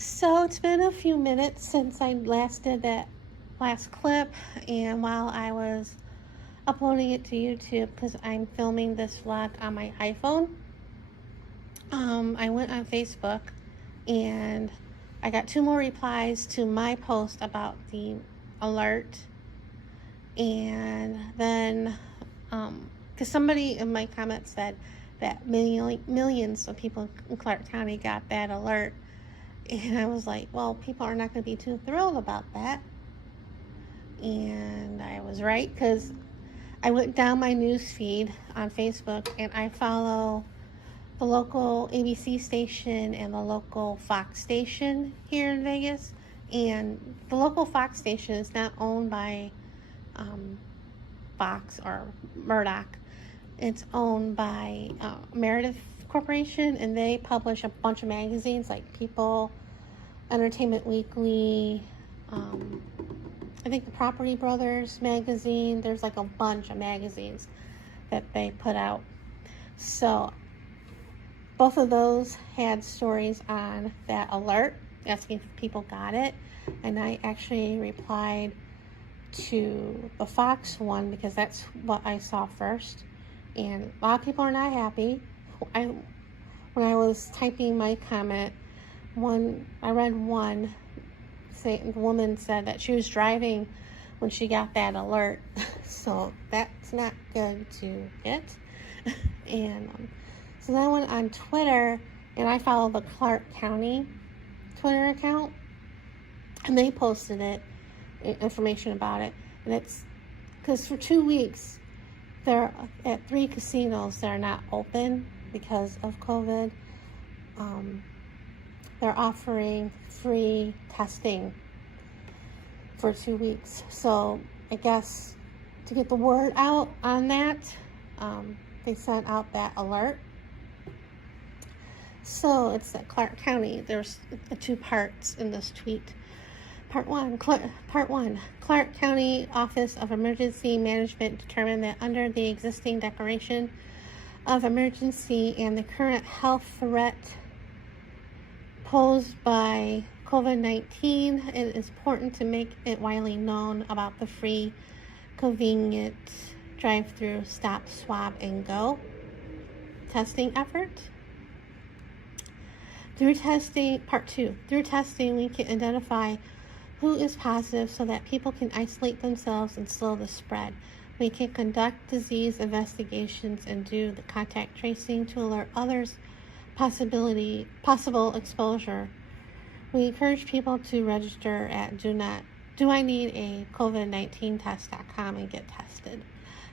So it's been a few minutes since I last did that last clip, and while I was uploading it to YouTube, because I'm filming this vlog on my iPhone, I went on Facebook and I got 2 more replies to my post about the alert. And then, because somebody in my comments said that millions of people in Clark County got that alert. And I was like, well, people are not going to be too thrilled about that. And I was right, because I went down my news feed on Facebook and I follow the local ABC station and the local Fox station here in Vegas. And the local Fox station is not owned by Fox or Murdoch. It's owned by Meredith Corporation, and they publish a bunch of magazines like People, Entertainment Weekly, I think the Property Brothers magazine. There's like a bunch of magazines that they put out. So both of those had stories on that alert, asking if people got it. And I actually replied to the Fox one because that's what I saw first. And a lot of people are not happy. When I was typing my comment, I read one. The woman said that she was driving when she got that alert, so that's not good to get. And so then I went on Twitter and I followed the Clark County Twitter account, and they posted information about it. And it's because for 2 weeks they're at 3 casinos that are not open because of COVID. They're offering free testing for 2 weeks. So I guess to get the word out on that, they sent out that alert. So it's at Clark County. There's the 2 parts in this tweet. Part one, Clark County Office of Emergency Management determined that under the existing declaration of emergency and the current health threat posed by COVID-19, it is important to make it widely known about the free, convenient drive-through stop, swab, and go testing effort. Through testing, part 2, through testing, we can identify who is positive so that people can isolate themselves and slow the spread. We can conduct disease investigations and do the contact tracing to alert others possible exposure. We encourage people to register at doineedacOVID19test.com and get tested.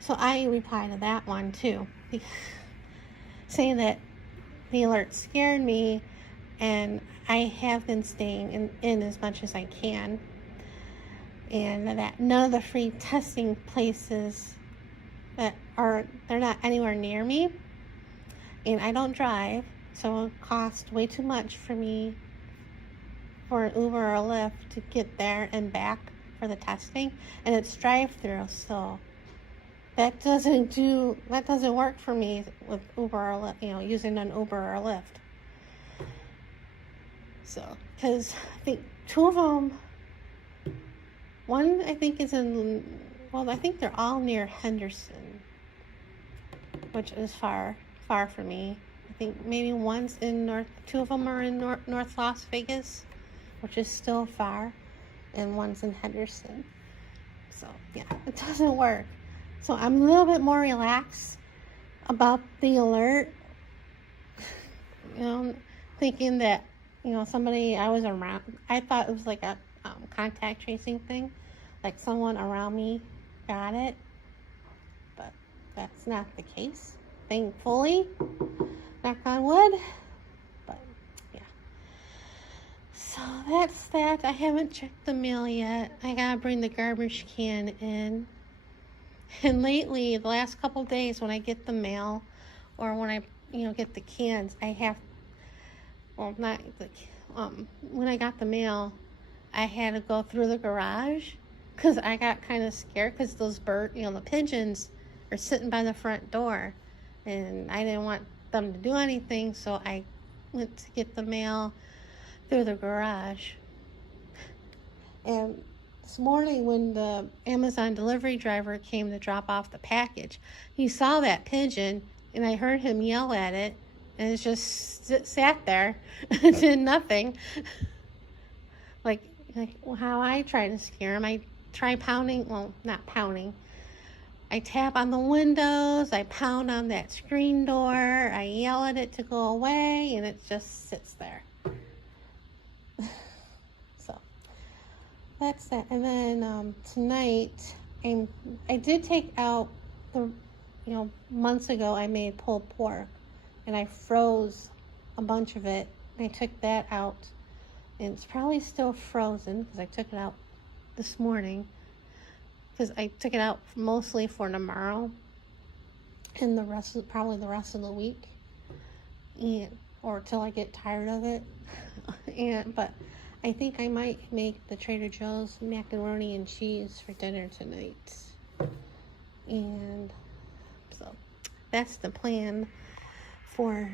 So I reply to that one too, saying that the alert scared me, and I have been staying in as much as I can, and that none of the free testing places they're not anywhere near me, and I don't drive, so it would cost way too much for me for an Uber or a Lyft to get there and back for the testing, and it's drive-through, so that doesn't work for me with Uber or using an Uber or a Lyft. So, because I think 2 of them, one I think is I think they're all near Henderson, which is far from me. I think maybe one's in 2 of them are in North Las Vegas, which is still far, and one's in Henderson. So yeah, it doesn't work. So I'm a little bit more relaxed about the alert, thinking that somebody I was around, I thought it was like a contact tracing thing, like someone around me got it, but that's not the case, thankfully, knock on wood. But yeah, so that's that. I haven't checked the mail yet. I gotta bring the garbage can in, and lately, the last couple days, when I get the mail or when I get the cans, I have, when I got the mail, I had to go through the garage because I got kind of scared because those the pigeons are sitting by the front door, and I didn't want them to do anything, so I went to get the mail through the garage. And this morning when the Amazon delivery driver came to drop off the package, he saw that pigeon, and I heard him yell at it, and it just sat there and did nothing. like how I try to scare him. I try pounding, well, not pounding. I tap on the windows, I pound on that screen door, I yell at it to go away, and it just sits there. So that's that. And then tonight, I did take out the, months ago I made pulled pork, and I froze a bunch of it. I took that out, and it's probably still frozen because I took it out this morning. Because I took it out mostly for tomorrow and probably the rest of the week, or till I get tired of it. But I think I might make the Trader Joe's macaroni and cheese for dinner tonight. And so that's the plan for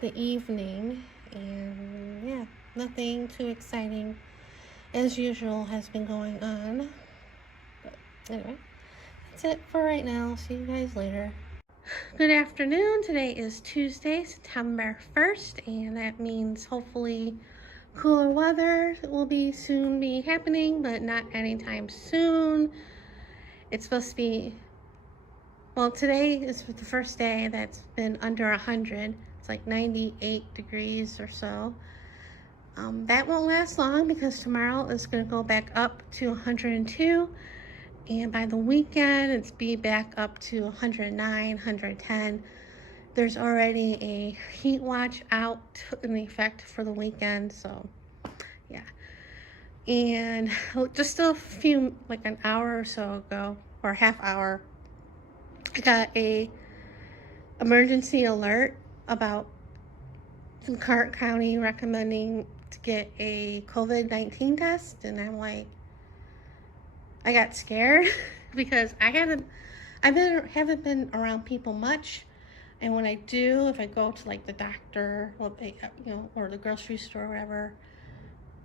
the evening. And yeah, nothing too exciting as usual has been going on. Anyway, that's it for right now. See you guys later. Good afternoon. Today is Tuesday, September 1st, and that means hopefully cooler weather will soon be happening, but not anytime soon. It's supposed to be, well, today is the first day that's been under 100. It's like 98 degrees or so. That won't last long because tomorrow is going to go back up to 102. And by the weekend, it's be back up to 109, 110. There's already a heat watch out in effect for the weekend, so yeah. And just a few, like an hour or so ago, or half hour, I got a emergency alert about Clark County recommending to get a COVID-19 test, and I'm like, I got scared because I haven't been around people much, and when I do, if I go to like the doctor, or the grocery store or whatever,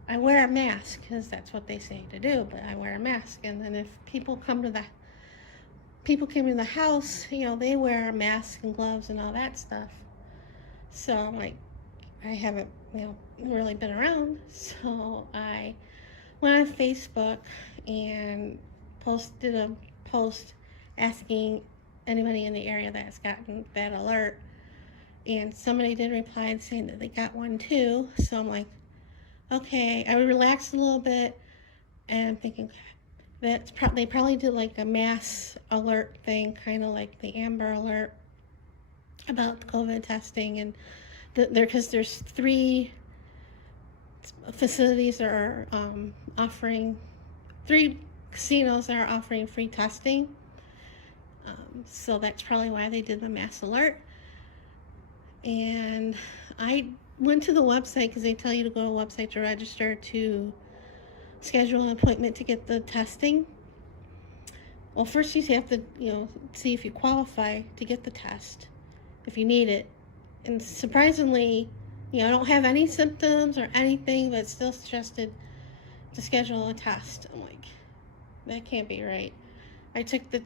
I wear a mask because that's what they say to do. But I wear a mask, and then if people come in the house, they wear a mask and gloves and all that stuff. So I'm like, I haven't really been around, so I went on Facebook and did a post asking anybody in the area that's gotten that alert, and somebody did reply saying that they got one too. So I'm like, okay. I relaxed a little bit, and I'm thinking they probably did like a mass alert thing, kind of like the Amber Alert about the COVID testing, and because there's 3 facilities that are offering, 3 casinos that are offering free testing. So that's probably why they did the mass alert. And I went to the website because they tell you to go to the website to register to schedule an appointment to get the testing. Well, first you have to, see if you qualify to get the test, if you need it. And surprisingly, I don't have any symptoms or anything, but it's still suggested to schedule a test. I'm like, that can't be right. I took the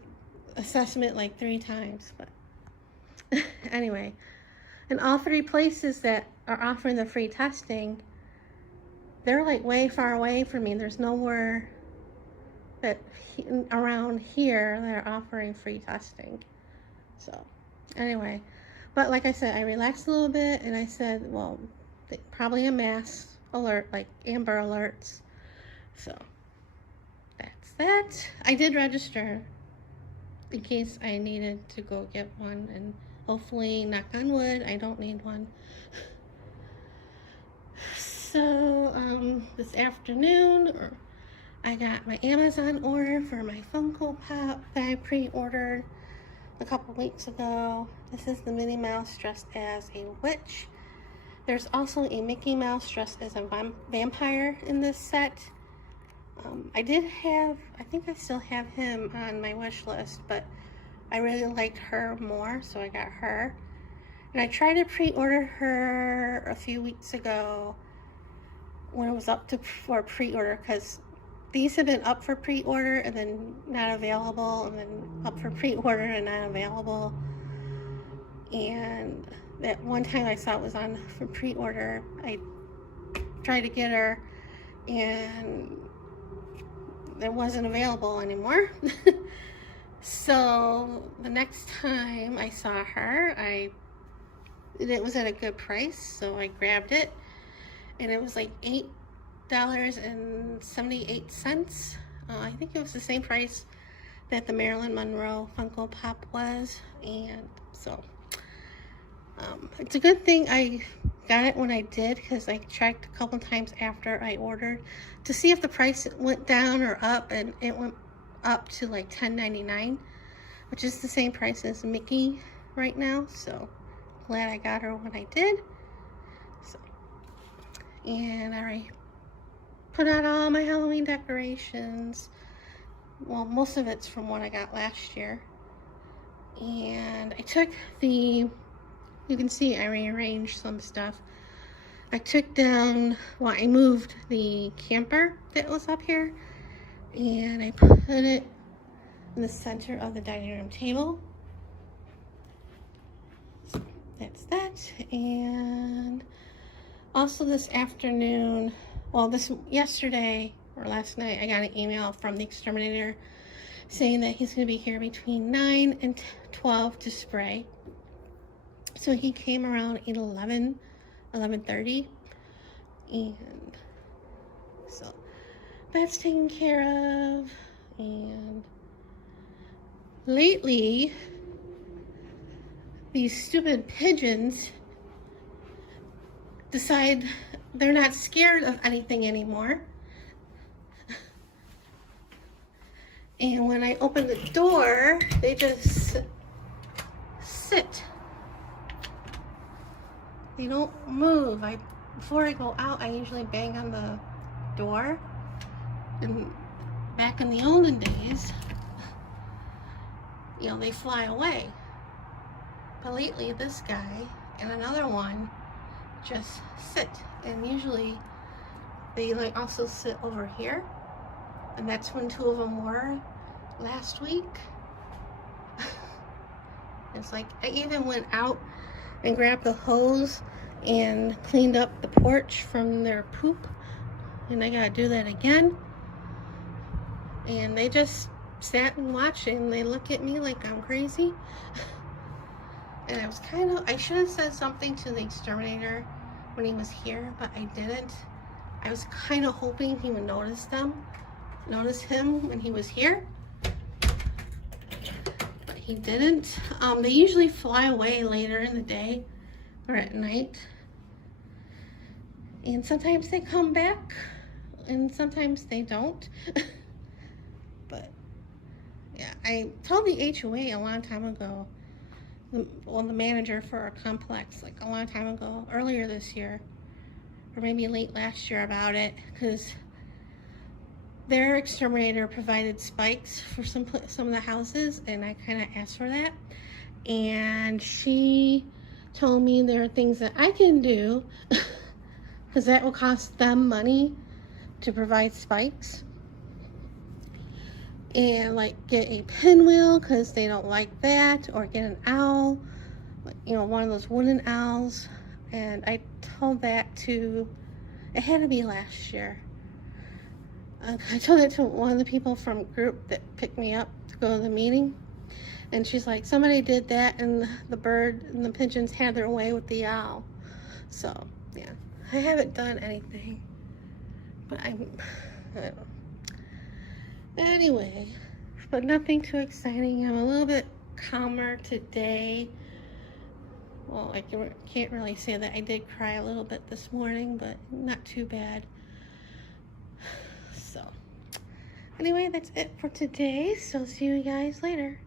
assessment like 3 times, but anyway. And all 3 places that are offering the free testing, they're like way far away from me. There's nowhere around here that are offering free testing. So anyway, but like I said, I relaxed a little bit, and I said, well, probably a mass alert, like Amber Alerts. So that's that. I did register in case I needed to go get one, and hopefully, knock on wood, I don't need one. So this afternoon, I got my Amazon order for my Funko Pop that I pre-ordered a couple weeks ago. This is the Minnie Mouse dressed as a witch. There's also a Mickey Mouse dressed as a vampire in this set. I think I still have him on my wish list, but I really liked her more, so I got her. And I tried to pre-order her a few weeks ago, when it was up for pre-order, because these have been up for pre-order and then not available, and then up for pre-order and not available. And that one time I saw it was on for pre-order, I tried to get her and it wasn't available anymore. So the next time I saw her, it was at a good price, so I grabbed it, and it was like $8.78. I think it was the same price that the Marilyn Monroe Funko Pop was, and so it's a good thing I got it when I did, because I checked a couple times after I ordered to see if the price went down or up, and it went up to like $10.99, which is the same price as Mickey right now. So glad I got her when I did. So, and I already put out all my Halloween decorations. Well, most of it's from what I got last year. And I took you can see I rearranged some stuff. I took down, well, I moved the camper that was up here, and I put it in the center of the dining room table. So that's that. And also this afternoon, well, yesterday or last night, I got an email from the exterminator saying that he's going to be here between 9 and 12 to spray. So he came around 11:30, and so that's taken care of. And lately, these stupid pigeons decide they're not scared of anything anymore. And when I open the door, they just sit. They don't move. Before I go out, I usually bang on the door. And back in the olden days, you know, they fly away. But lately, this guy and another one just sit. And usually, they like also sit over here. And that's when two of them were last week. It's like, I even went out and grabbed the hose and cleaned up the porch from their poop, and I gotta do that again. And they just sat and watched, and they look at me like I'm crazy. And I should have said something to the exterminator when he was here, but I didn't. I was kind of hoping he would notice him when he was here, but he didn't. They usually fly away later in the day or at night, and sometimes they come back and sometimes they don't. But yeah, I told the HOA a long time ago, the manager for our complex, like a long time ago, earlier this year or maybe late last year, about it, because their exterminator provided spikes for some of the houses, and I kind of asked for that, and she told me there are things that I can do because that will cost them money to provide spikes, and like get a pinwheel because they don't like that, or get an owl, you know, one of those wooden owls. And I told that to, it had to be last year. I told it to one of the people from group that picked me up to go to the meeting, and she's like, somebody did that, and the bird and the pigeons had their way with the owl. So yeah, I haven't done anything, but I don't know. Anyway, but nothing too exciting. I'm a little bit calmer today. Well, I can't really say that I did cry a little bit this morning, but not too bad. So anyway, that's it for today. So see you guys later.